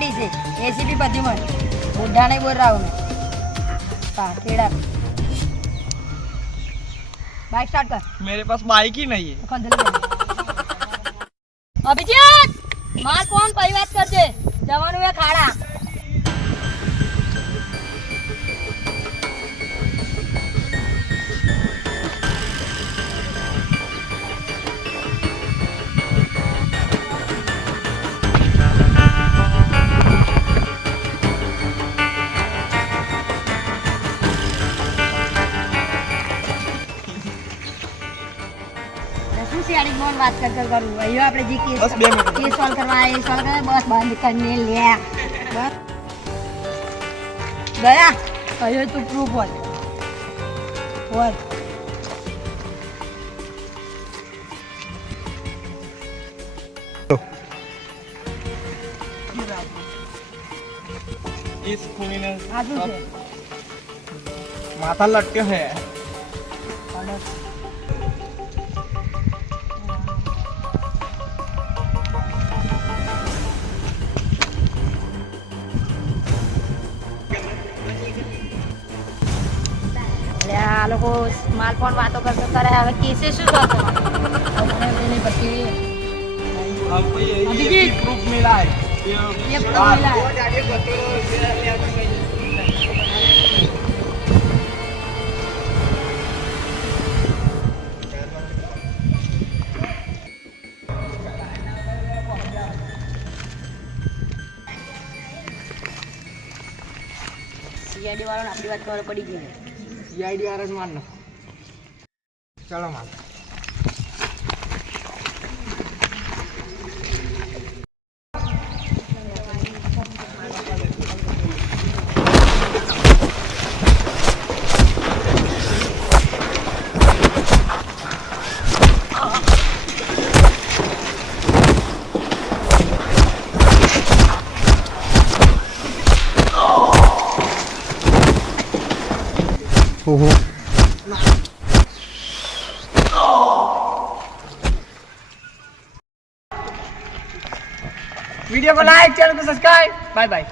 गाड़ी से एसी भी बदी मन बुढ़ा नहीं बोल रहा हूँ मैं केड़ा बाइक स्टार्ट कर मेरे पास बाइक ही नहीं है अभिजीत मार कौन पही बात करते जवान हुए खाड़ा बात कर करूँ वही आपने जी केस बस 2 मिनट केस सॉल्व करवाए बस बंद करने लिया बस गया कहियो तू प्रूफ बोल इस खूनी ने आजू से माथा लटके है આ લોકો માલ પણ વાતો કરતો કરે હવે કેસે શું થતો नहीं पड़ती हमको ये प्रूफ मिला है ये प्रूफ मिला है सीआईडी वालों ने अपनी बात खबर पड़ी गई सीआईडी आरएस मारना चलो मार वीडियो को लाइक चैनल को सब्सक्राइब बाय बाय